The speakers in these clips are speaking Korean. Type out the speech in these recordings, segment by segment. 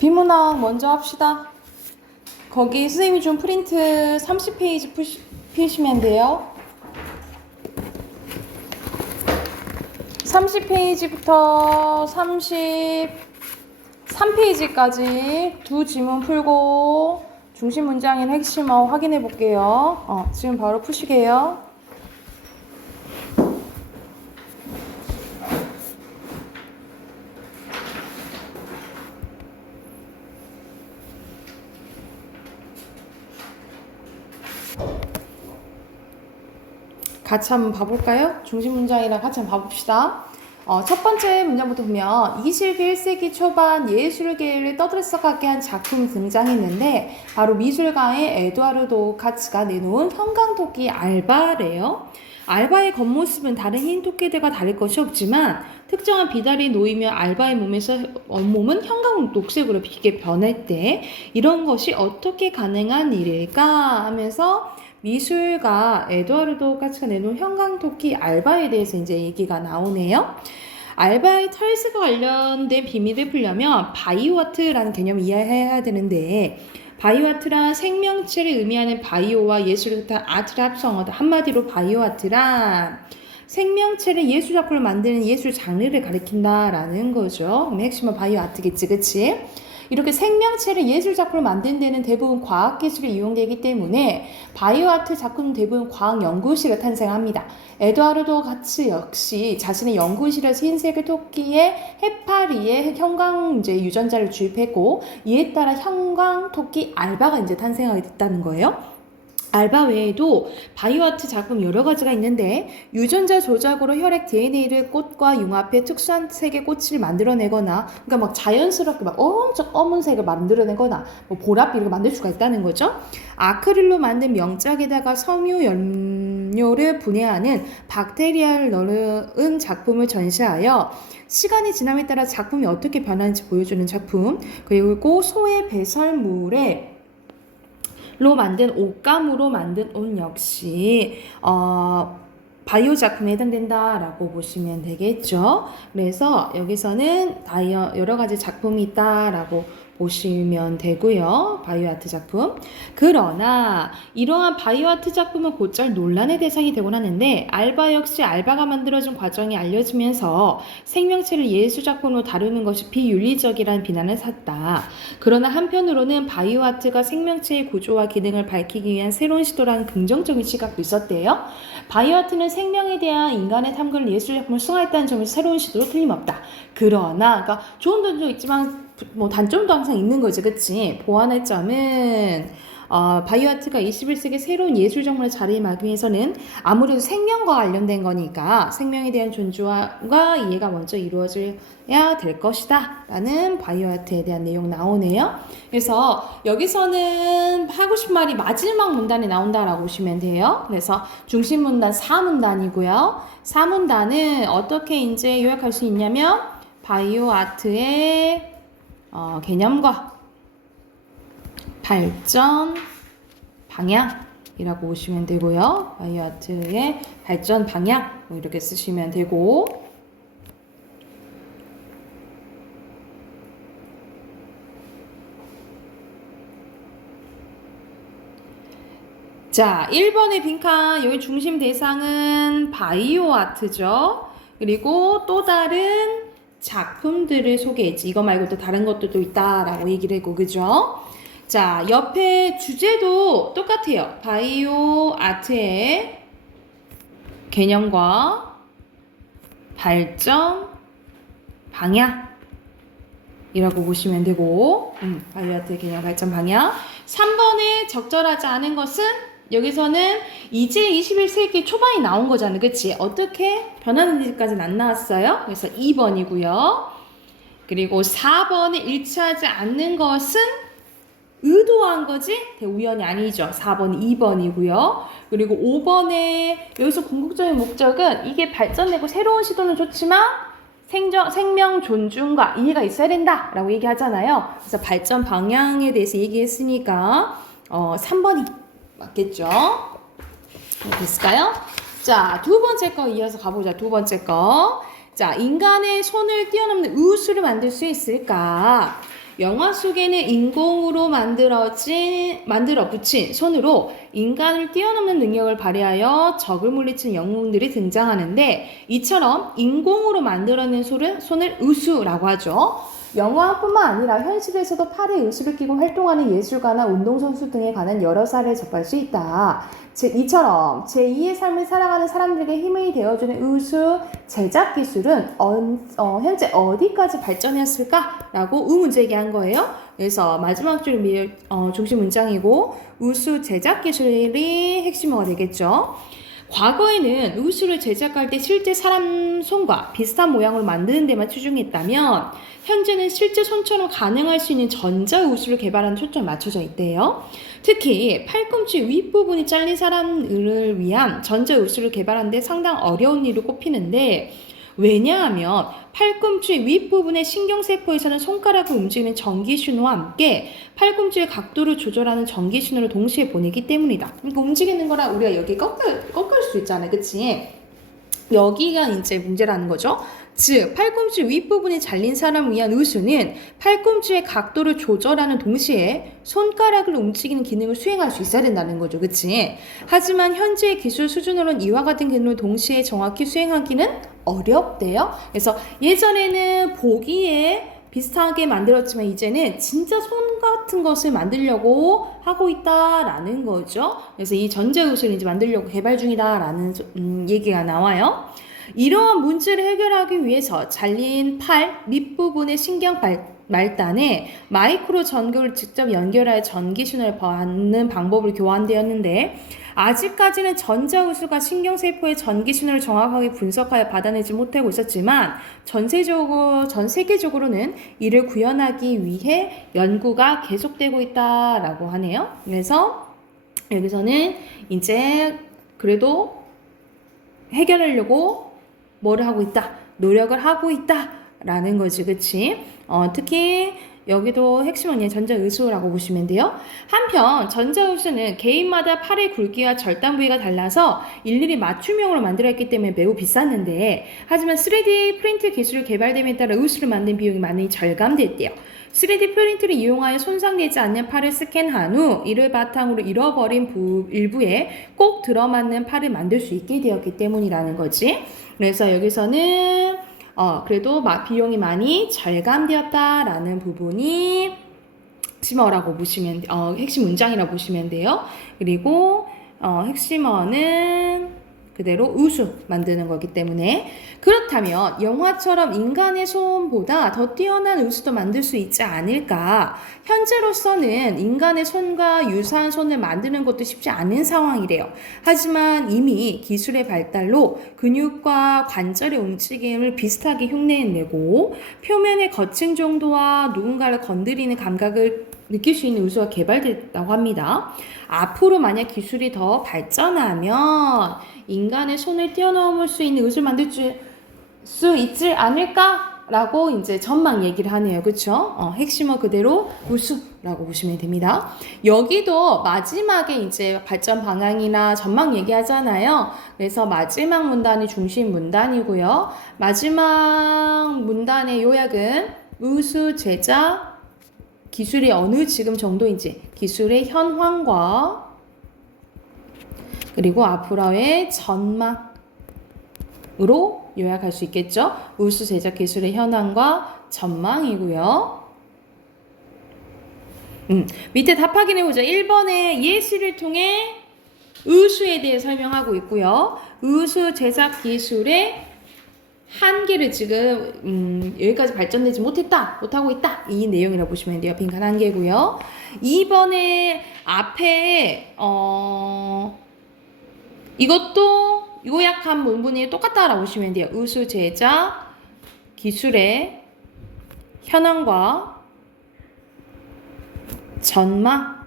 비문학 먼저 합시다. 거기 선생님이 준 프린트 30페이지 푸시면 돼요. 30페이지부터 33페이지까지 두 지문 풀고 중심 문장의 핵심 확인해 볼게요. 지금 바로 푸시게요. 같이 한번 봐볼까요? 중심 문장이랑 같이 한번 봐봅시다. 첫 번째 문장부터 보면 21세기 초반 예술계를 떠들썩하게 한 작품 등장했는데 바로 미술가의 에두아르도 카츠가 내놓은 형광토끼 알바래요. 알바의 겉모습은 다른 흰 토끼들과 다를 것이 없지만 특정한 비달이 놓이며 알바의 몸은 형광 녹색으로 빛게 변할 때 이런 것이 어떻게 가능한 일일까 하면서 미술가 에두아르도 카츠가 내놓은 형광토끼 알바에 대해서 이제 얘기가 나오네요. 알바의 탈색과 관련된 비밀을 풀려면 바이오아트라는 개념을 이해해야 되는데 바이오아트란 생명체를 의미하는 바이오와 예술을 뜻한 아트를 합성하다. 한마디로 바이오아트란 생명체를 예술작품을 만드는 예술 장르를 가리킨다라는 거죠. 그럼 핵심은 바이오아트겠지, 그치? 이렇게 생명체를 예술작품을 만드는 데는 대부분 과학기술이 이용되기 때문에 바이오아트 작품은 대부분 과학연구실에 탄생합니다. 에두아르도 카츠 역시 자신의 연구실에서 흰색 토끼의 해파리에 형광 유전자를 주입했고 이에 따라 형광토끼 알바가 탄생하게 됐다는 거예요. 알바 외에도 바이오아트 작품 여러 가지가 있는데 유전자 조작으로 혈액 DNA를 꽃과 융합해 특수한 색의 꽃을 만들어내거나 그러니까 막 자연스럽게 막 엄청 검은색을 만들어내거나 뭐 보랏빛 이렇게 만들 수가 있다는 거죠. 아크릴로 만든 명짝에다가 섬유 연료를 분해하는 박테리아를 넣은 작품을 전시하여 시간이 지남에 따라 작품이 어떻게 변하는지 보여주는 작품, 그리고 소의 배설물에 로 만든 옷감으로 만든 옷 역시 바이오 작품에 해당된다라고 보시면 되겠죠. 그래서 여기서는 여러 가지 작품이 있다라고 보시면 되고요. 바이오아트 작품. 그러나 이러한 바이오아트 작품은 곧잘 논란의 대상이 되곤 하는데 알바 역시 알바가 만들어진 과정이 알려지면서 생명체를 예술작품으로 다루는 것이 비윤리적이라는 비난을 샀다. 그러나 한편으로는 바이오아트가 생명체의 구조와 기능을 밝히기 위한 새로운 시도라는 긍정적인 시각도 있었대요. 바이오아트는 생명에 대한 인간의 탐구를 예술작품을 승화했다는 점에서 새로운 시도로 틀림없다. 그러나 그러니까 좋은 점도 있지만 뭐 단점도 항상 있는 거지, 그치? 보완할 점은 바이오아트가 21세기 새로운 예술 장르의 자리매김하기 위해서는 아무래도 생명과 관련된 거니까 생명에 대한 존중과 이해가 먼저 이루어져야 될 것이다 라는 바이오아트에 대한 내용 나오네요. 그래서 여기서는 하고 싶은 말이 마지막 문단에 나온다라고 보시면 돼요. 그래서 중심 문단 4문단이고요. 4문단은 어떻게 이제 요약할 수 있냐면 바이오아트의 개념과 발전 방향이라고 보시면 되고요. 바이오아트의 발전 방향 이렇게 쓰시면 되고, 자 1번의 빈칸 여기 중심 대상은 바이오아트죠. 그리고 또 다른 작품들을 소개했지. 이거 말고 또 다른 것들도 있다라고 얘기를 했고, 그죠? 자, 옆에 주제도 똑같아요. 바이오 아트의 개념과 발전 방향이라고 보시면 되고, 바이오 아트의 개념 발전 방향. 3번에 적절하지 않은 것은 여기서는 이제 21세기 초반이 나온 거잖아요. 그치? 어떻게 변하는지까지는 안 나왔어요. 그래서 2번이고요. 그리고 4번에 일치하지 않는 것은 의도한 거지 우연이 아니죠. 4번, 2번이고요. 그리고 5번에 여기서 궁극적인 목적은 이게 발전되고 새로운 시도는 좋지만 생명 존중과 이해가 있어야 된다 라고 얘기하잖아요. 그래서 발전 방향에 대해서 얘기했으니까 3번이 맞겠죠? 됐을까요? 자, 두 번째 거 이어서 가보자. 두 번째 거. 자, 인간의 손을 뛰어넘는 의술을 만들 수 있을까? 영화 속에는 인공으로 만들어 붙인 손으로 인간을 뛰어넘는 능력을 발휘하여 적을 물리치는 영웅들이 등장하는데, 이처럼 인공으로 만들어낸 손을 의수라고 하죠. 영화뿐만 아니라 현실에서도 팔에 의수를 끼고 활동하는 예술가나 운동선수 등에 관한 여러 사례를 접할 수 있다. 이처럼 제2의 삶을 살아가는 사람들에게 힘이 되어주는 의수 제작 기술은 현재 어디까지 발전했을까라고 의문제기한 거예요. 그래서 마지막 줄 중심 문장이고, 의수 제작 기술이 핵심어가 되겠죠. 과거에는 의수를 제작할 때 실제 사람 손과 비슷한 모양으로 만드는 데만 치중했다면, 현재는 실제 손처럼 가능할 수 있는 전자 의수를 개발하는 초점이 맞춰져 있대요. 특히 팔꿈치 윗부분이 잘린 사람을 위한 전자 의수를 개발하는 데 상당히 어려운 일로 꼽히는데, 왜냐하면 팔꿈치 윗부분의 신경세포에서는 손가락을 움직이는 전기신호와 함께 팔꿈치의 각도를 조절하는 전기신호를 동시에 보내기 때문이다. 그러니까 움직이는 거랑 우리가 여기 꺾을 수 있잖아요. 그치? 여기가 이제 문제라는 거죠. 즉, 팔꿈치 윗부분이 잘린 사람을 위한 의수는 팔꿈치의 각도를 조절하는 동시에 손가락을 움직이는 기능을 수행할 수 있어야 된다는 거죠. 그치? 하지만 현재의 기술 수준으로는 이와 같은 기능을 동시에 정확히 수행하기는 어렵대요. 그래서 예전에는 보기에 비슷하게 만들었지만 이제는 진짜 손 같은 것을 만들려고 하고 있다라는 거죠. 그래서 이 전자 의수를 이제 만들려고 개발 중이다라는 얘기가 나와요. 이러한 문제를 해결하기 위해서 잘린 팔 밑부분의 신경 말단에 마이크로 전극을 직접 연결하여 전기 신호를 받는 방법을 교환되었는데, 아직까지는 전자의수가 신경세포의 전기 신호를 정확하게 분석하여 받아내지 못하고 있었지만 전 세계적으로는 이를 구현하기 위해 연구가 계속되고 있다라고 하네요. 그래서 여기서는 이제 그래도 해결하려고 뭐를 하고 있다? 노력을 하고 있다라는 거지, 그치? 특히 여기도 핵심은 전자의수라고 보시면 돼요. 한편 전자의수는 개인마다 팔의 굵기와 절단 부위가 달라서 일일이 맞춤형으로 만들었기 때문에 매우 비쌌는데, 하지만 3D 프린트 기술이 개발됨에 따라 의수를 만든 비용이 많이 절감됐대요. 3D 프린트를 이용하여 손상되지 않는 팔을 스캔한 후 이를 바탕으로 잃어버린 일부에 꼭 들어맞는 팔을 만들 수 있게 되었기 때문이라는 거지. 그래서 여기서는 그래도 비용이 많이 절감되었다라는 부분이 핵심어라고 보시면, 핵심 문장이라고 보시면 돼요. 그리고 핵심어는 그대로 의수 만드는 거기 때문에, 그렇다면 영화처럼 인간의 손보다 더 뛰어난 의수도 만들 수 있지 않을까? 현재로서는 인간의 손과 유사한 손을 만드는 것도 쉽지 않은 상황이래요. 하지만 이미 기술의 발달로 근육과 관절의 움직임을 비슷하게 흉내내고 표면의 거친 정도와 누군가를 건드리는 감각을 느낄 수 있는 의수가 개발됐다고 합니다. 앞으로 만약 기술이 더 발전하면 인간의 손을 뛰어넘을 수 있는 의수를 만들 수 있지 않을까라고 이제 전망 얘기를 하네요. 그쵸? 핵심어 그대로 의수라고 보시면 됩니다. 여기도 마지막에 이제 발전 방향이나 전망 얘기하잖아요. 그래서 마지막 문단이 중심 문단이고요. 마지막 문단의 요약은 의수 제작 기술이 어느 지금 정도인지, 기술의 현황과 그리고 앞으로의 전망으로 요약할 수 있겠죠. 의수 제작 기술의 현황과 전망이고요. 밑에 답 확인해보죠. 1번에 예시를 통해 의수에 대해 설명하고 있고요. 의수 제작 기술의 한계를 지금 여기까지 발전되지 못하고 있다 이 내용이라고 보시면 돼요. 빈칸 한 개고요. 2번에 앞에 이것도 요약한 부분이 똑같다라고 보시면 돼요. 의수 제작 기술의 현황과 전망으로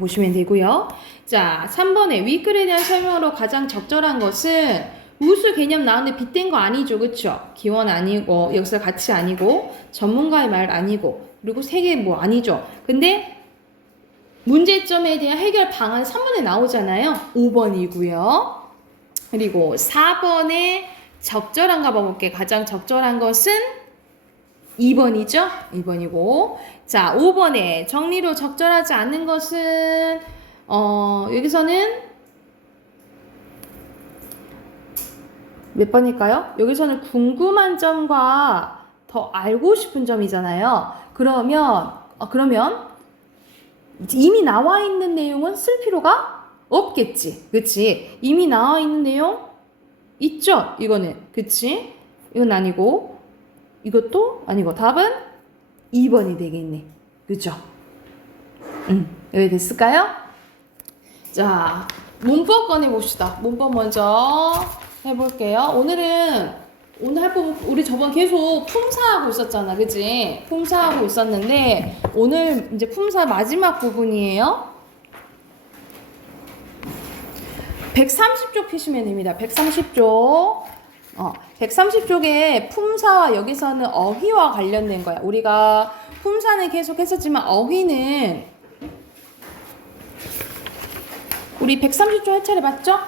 보시면 되고요. 자, 3번에 윗글에 대한 설명으로 가장 적절한 것은, 의수 개념 나오는데 빗댄 거 아니죠, 그쵸? 기원 아니고 역사 가치 아니고 전문가의 말 아니고 그리고 세계 뭐 아니죠. 근데 문제점에 대한 해결 방안 3번에 나오잖아요. 5번이고요. 그리고 4번에 적절한가 봐볼게. 가장 적절한 것은 2번이죠? 2번이고. 자, 5번에 정리로 적절하지 않는 것은, 여기서는 몇 번일까요? 여기서는 궁금한 점과 더 알고 싶은 점이잖아요. 그러면 이미 나와 있는 내용은 쓸 필요가 없겠지. 그치? 이미 나와 있는 내용 있죠? 이거는. 그치? 이건 아니고, 이것도 아니고, 답은 2번이 되겠네. 그죠? 여기 됐을까요? 자, 문법 꺼내봅시다. 문법 먼저 해볼게요. 오늘 할 부분, 우리 저번 계속 품사하고 있었잖아. 그치? 품사하고 있었는데, 오늘 이제 품사 마지막 부분이에요. 130쪽 피시면 됩니다. 130쪽. 130쪽에 품사와 여기서는 어휘와 관련된 거야. 우리가 품사는 계속 했었지만 어휘는 우리 130쪽 할 차례 봤죠?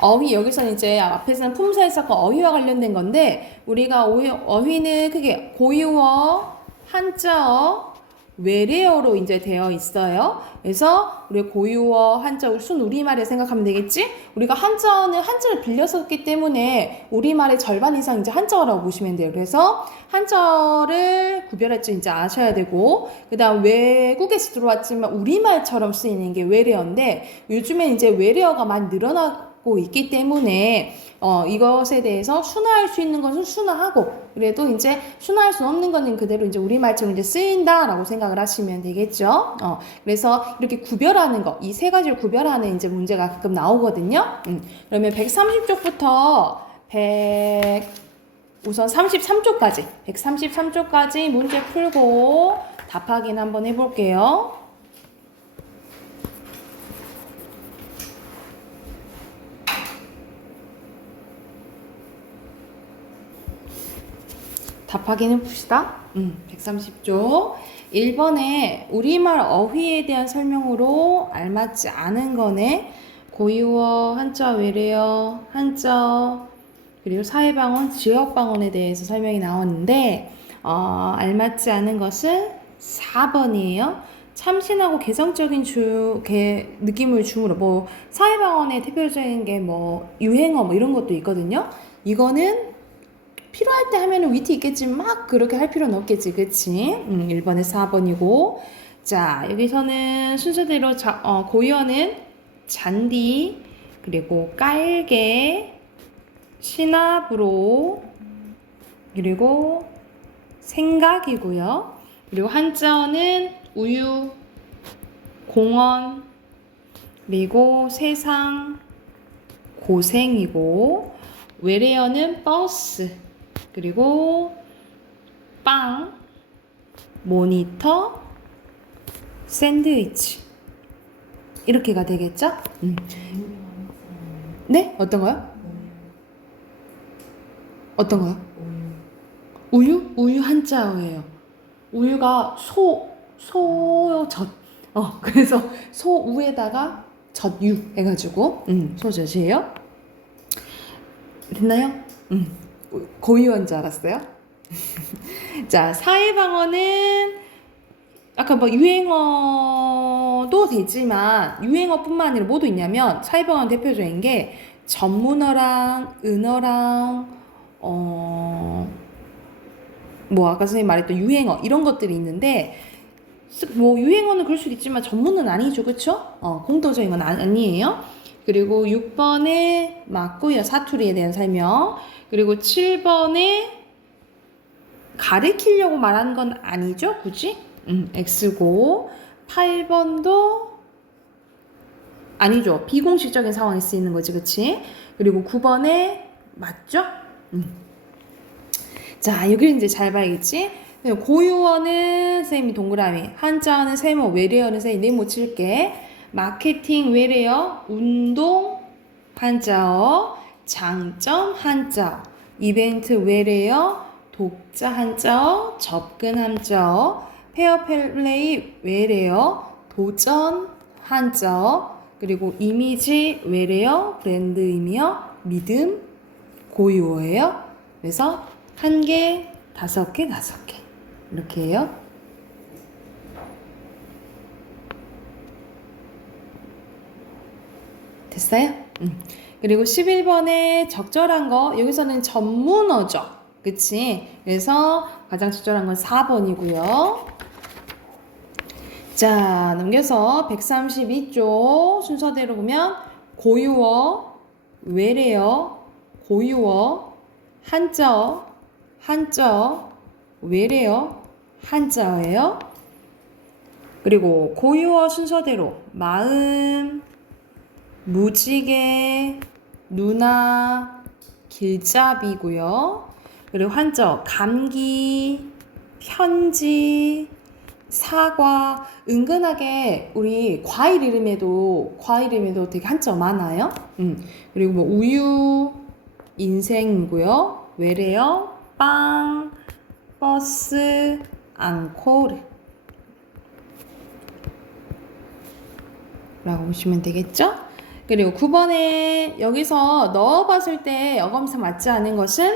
어휘 여기서는 이제 앞에서는 품사 했었고 어휘와 관련된 건데 우리가 어휘는 크게 고유어, 한자어, 외래어로 이제 되어 있어요. 그래서 우리 고유어, 한자어, 순 우리말에 생각하면 되겠지? 우리가 한자어는 한자를 빌려 썼기 때문에 우리말의 절반 이상 이제 한자어라고 보시면 돼요. 그래서 한자어를 구별할 줄 이제 아셔야 되고, 그 다음 외국에서 들어왔지만 우리말처럼 쓰이는 게 외래어인데, 요즘에 이제 외래어가 많이 늘어나고 있기 때문에 이것에 대해서 순화할 수 있는 것은 순화하고, 그래도 이제 순화할 수 없는 거는 그대로 이제 우리말처럼 이제 쓰인다라고 생각을 하시면 되겠죠. 그래서 이렇게 구별하는 거, 이 세 가지를 구별하는 이제 문제가 가끔 나오거든요. 그러면 130쪽부터 우선 33쪽까지, 133쪽까지 문제 풀고 답 확인 한번 해볼게요. 답 확인해 봅시다. 130쪽. 1번에 우리말 어휘에 대한 설명으로 알맞지 않은 거네. 고유어, 한자 외래어, 한자어, 그리고 사회방언, 지역방언에 대해서 설명이 나왔는데 알맞지 않은 것은 4번이에요. 참신하고 개성적인 느낌을 주므로 뭐 사회방언의 대표적인 게 뭐 유행어 뭐 이런 것도 있거든요. 이거는 필요할 때 하면은 위트 있겠지만 막 그렇게 할 필요는 없겠지. 그치? 1번에 4번이고. 자, 여기서는 순서대로 고유어는 잔디, 그리고 깔개, 시나브로, 그리고 생각이고요. 그리고 한자어는 우유, 공원, 그리고 세상, 고생이고, 외래어는 버스, 그리고 빵, 모니터, 샌드위치 이렇게가 되겠죠? 네? 어떤 거요? 어떤 거요? 우유? 우유 한자어예요. 우유가 소젓. 그래서 소우에다가 젖유 해가지고 소젖이에요. 됐나요? 고유어인 줄 알았어요? 자, 사회방언은 아까 뭐 유행어도 되지만 유행어뿐만 아니라 뭐도 있냐면 사회방언 대표적인 게 전문어랑 은어랑 뭐 아까 선생님 말했던 유행어 이런 것들이 있는데 뭐 유행어는 그럴 수도 있지만 전문은 아니죠. 그쵸? 공통적인 건 아니에요. 그리고 6번에 맞고요. 사투리에 대한 설명. 그리고 7번에 가리키려고 말하는 건 아니죠. 굳이? X고 8번도 아니죠. 비공식적인 상황에 쓰이는 거지. 그치? 그리고 9번에 맞죠? 자, 여기를 이제 잘 봐야겠지? 고유어는 선생님이 동그라미, 한자어는 세모, 외래어는 선생님이 네모 칠게. 마케팅 외래어, 운동 한자어, 장점 한자어, 이벤트 외래어, 독자 한자어, 접근 한자어, 페어플레이 외래어, 도전 한자어, 그리고 이미지 외래어, 브랜드 의미어, 믿음 고유어예요. 그래서 1개, 다섯 개, 다섯 개. 이렇게 해요. 됐어요? 그리고 11번에 적절한 거, 여기서는 전문어죠. 그치? 그래서 가장 적절한 건 4번이고요. 자, 넘겨서 132쪽 순서대로 보면 고유어, 외래어, 고유어, 한자어, 한자어, 외래어, 한자어예요. 그리고 고유어 순서대로 마음, 무지개, 누나, 길잡이고요. 그리고 한자어 감기, 편지, 사과. 은근하게 우리 과일 이름에도 되게 한자어 많아요. 그리고 뭐 우유, 인생이고요. 외래어, 빵, 버스, 앙코르 라고 보시면 되겠죠? 그리고 9번에 여기서 넣어봤을 때 어감상 맞지 않은 것은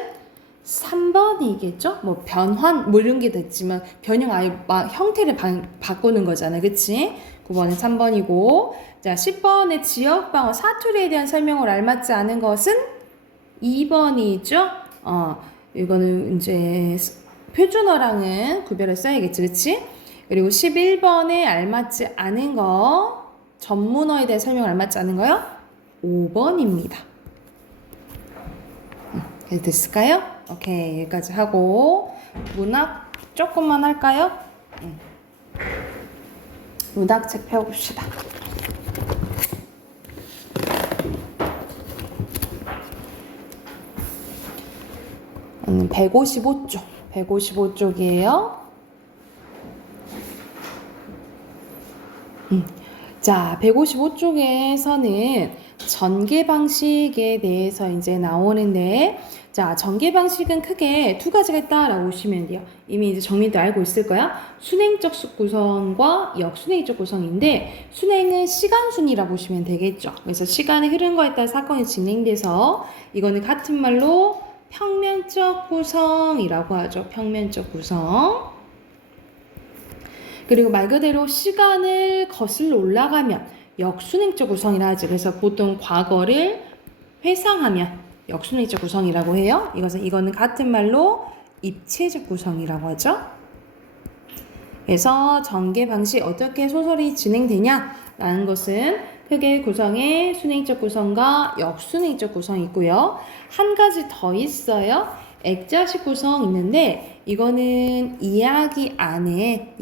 3번이겠죠? 뭐 변환 뭐 이런 게 됐지만 변형 아예 형태를 바꾸는 거잖아. 그치? 9번은 3번이고, 자 10번의 지역방어 사투리에 대한 설명을 알맞지 않은 것은 2번이죠? 이거는 이제 표준어랑은 구별을 써야겠지. 그치? 그리고 11번에 알맞지 않은 거, 전문어에 대한 설명을 알맞지 않은 거요? 5번입니다. 됐을까요? 오케이, 여기까지 하고 문학 조금만 할까요? 문학책 펴봅시다. 155쪽, 155쪽이에요. 자, 155쪽에서는 전개 방식에 대해서 이제 나오는데, 자, 전개 방식은 크게 두 가지가 있다라고 보시면 돼요. 이미 이제 정리도 알고 있을 거야. 순행적 구성과 역순행적 구성인데, 순행은 시간순이라고 보시면 되겠죠. 그래서 시간의 흐른 거에 따라 사건이 진행돼서, 이거는 같은 말로 평면적 구성이라고 하죠. 평면적 구성. 그리고 말 그대로 시간을 거슬러 올라가면 역순행적 구성이라 하죠. 그래서 보통 과거를 회상하면 역순행적 구성이라고 해요. 이거는 같은 말로 입체적 구성이라고 하죠. 그래서 전개 방식 어떻게 소설이 진행되냐라는 것은 크게 구성의 순행적 구성과 역순행적 구성이 있고요. 한 가지 더 있어요. 액자식 구성 있는데, 이거는 이야기 안에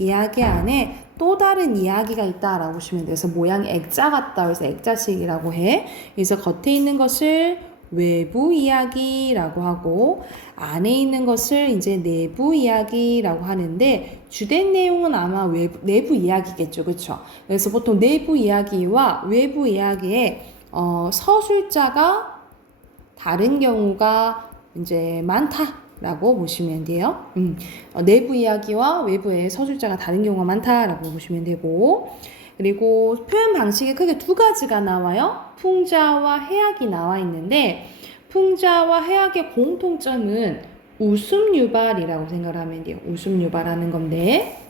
또 다른 이야기가 있다라고 보시면 돼요. 그래서 모양이 액자 같다. 그래서 액자식이라고 해. 그래서 겉에 있는 것을 외부 이야기라고 하고, 안에 있는 것을 이제 내부 이야기라고 하는데, 주된 내용은 아마 내부 이야기겠죠. 그렇죠? 그래서 보통 내부 이야기와 외부 이야기에 서술자가 다른 경우가 이제 많다라고 보시면 돼요. 내부 이야기와 외부의 서술자가 다른 경우가 많다라고 보시면 되고, 그리고 표현 방식이 크게 두 가지가 나와요. 풍자와 해악이 나와 있는데, 풍자와 해악의 공통점은 웃음 유발이라고 생각을 하면 돼요. 웃음 유발하는 건데,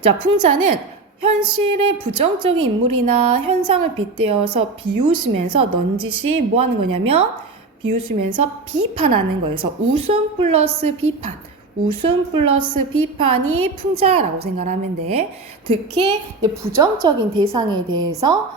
자, 풍자는 현실의 부정적인 인물이나 현상을 빗대어서 비웃으면서 넌지시 뭐 하는 거냐면 비웃으면서 비판하는 거예요. 그래서 웃음 플러스 비판, 웃음 플러스 비판이 풍자라고 생각하면 돼. 특히 부정적인 대상에 대해서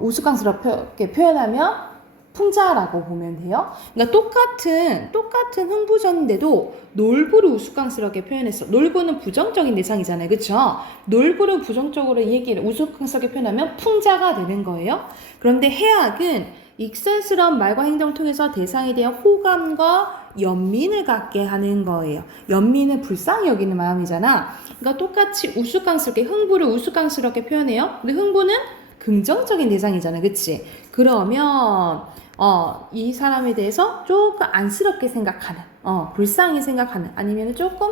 우스꽝스럽게 표현하면 풍자라고 보면 돼요. 그러니까 똑같은 흥부전인데도 놀부를 우스꽝스럽게 표현했어. 놀부는 부정적인 대상이잖아요. 그쵸? 놀부를 부정적으로 우스꽝스럽게 표현하면 풍자가 되는 거예요. 그런데 해악은 익살스러운 말과 행동을 통해서 대상에 대한 호감과 연민을 갖게 하는 거예요. 연민은 불쌍히 여기는 마음이잖아. 그러니까 똑같이 흥부를 우스꽝스럽게 표현해요. 근데 흥부는 긍정적인 대상이잖아. 그치? 그러면 이 사람에 대해서 조금 안쓰럽게 생각하는, 불쌍히 생각하는, 아니면 조금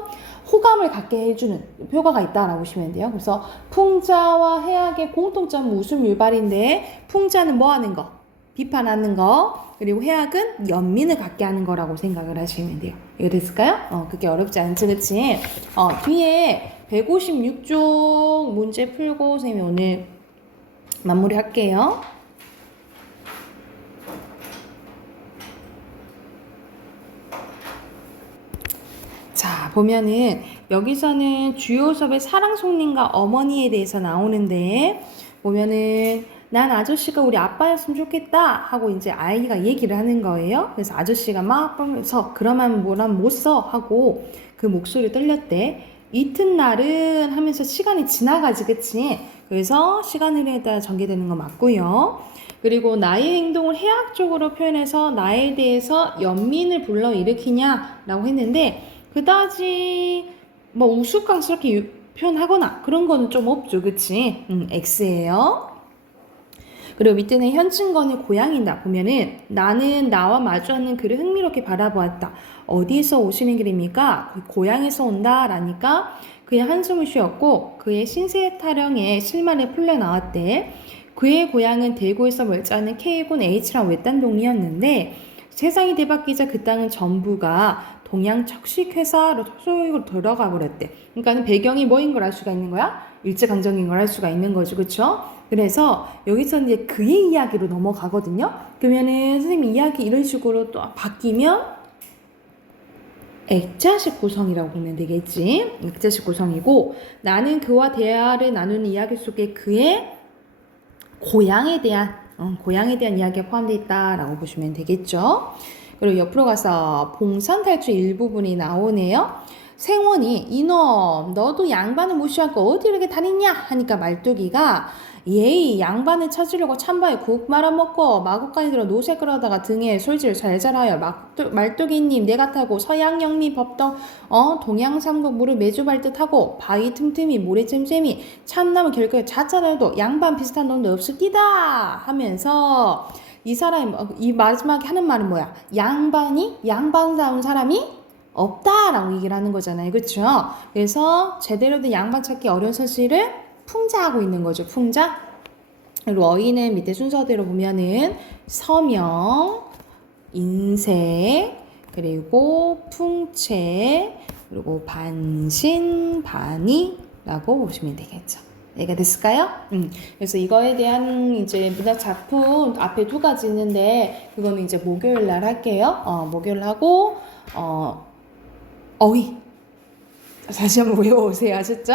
호감을 갖게 해주는 표가가 있다라고 보시면 돼요. 그래서 풍자와 해악의 공통점은 웃음 유발인데, 풍자는 뭐 하는 거? 비판하는 거. 그리고 해악은 연민을 갖게 하는 거라고 생각을 하시면 돼요. 이거 됐을까요? 그게 어렵지 않지, 그치? 뒤에 156쪽 문제 풀고 선생님이 오늘 마무리 할게요. 자, 보면은 여기서는 주요 수업의 사랑 손님과 어머니에 대해서 나오는데 보면은 난 아저씨가 우리 아빠였으면 좋겠다 하고 이제 아이가 얘기를 하는 거예요. 그래서 아저씨가 막 그러면서 그러면 뭐란 못 써 하고 그 목소리 떨렸대. 이튿날은 하면서 시간이 지나가지, 그치? 그래서 시간을 따라 전개되는 거 맞고요. 그리고 나의 행동을 해학적으로 표현해서 나에 대해서 연민을 불러일으키냐라고 했는데 그다지 뭐 우스꽝스럽게 표현하거나 그런 거는 좀 없죠, 그치? X예요. 그리고 밑에는 현충건의 고향이다 보면은 나는 나와 마주하는 그를 흥미롭게 바라보았다. 어디에서 오시는 길입니까? 고향에서 온다 라니까 그의 한숨을 쉬었고 그의 신세 타령에 실마리에 풀려 나왔대. 그의 고향은 대구에서 멀지 않은 K군 H랑 외딴 동이었는데 세상이 대박기자 그 땅은 전부가 동양 척식회사로 소유로 들어가 버렸대. 그러니까 배경이 뭐인 걸 알 수가 있는 거야? 일제강점기인 걸 알 수가 있는 거죠, 그렇죠? 그래서 여기서 이제 그의 이야기로 넘어가거든요. 그러면은 선생님 이야기 이런 식으로 또 바뀌면 액자식 구성이라고 보면 되겠지. 액자식 구성이고 나는 그와 대화를 나누는 이야기 속에 그의 고향에 대한 이야기가 포함되어 있다라고 보시면 되겠죠. 그리고 옆으로 가서 봉산 탈출 일부분이 나오네요. 생원이 이놈 너도 양반을 무시하고 어디 이렇게 다니냐 하니까 말뚝이가 예이 양반을 찾으려고 찬바에 국 말아먹고 마구간이 들어 노새 끌어다가 등에 솔질 잘 자라요. 말뚝이님 내가 타고 서양 영미 법동 동양삼국 물을 매주 밟듯하고 바위 틈틈이 모래 잼잼이 참나무 결국에 자자라도 양반 비슷한 놈도 없을기다 하면서 이 사람이 이 마지막에 하는 말은 뭐야? 양반다운 사람이 없다라고 얘기를 하는 거잖아요. 그렇죠? 그래서 제대로 된 양반 찾기 어려운 사실을 풍자하고 있는 거죠. 풍자. 그리고 어휘는 밑에 순서대로 보면은 서명, 인색, 그리고 풍채, 그리고 반신, 반의라고 보시면 되겠죠. 이해가 됐을까요? 그래서 이거에 대한 이제 문학 작품 앞에 두 가지 있는데 그거는 이제 목요일 날 할게요. 목요일 하고 어휘 다시 한번 외워오세요. 아셨죠?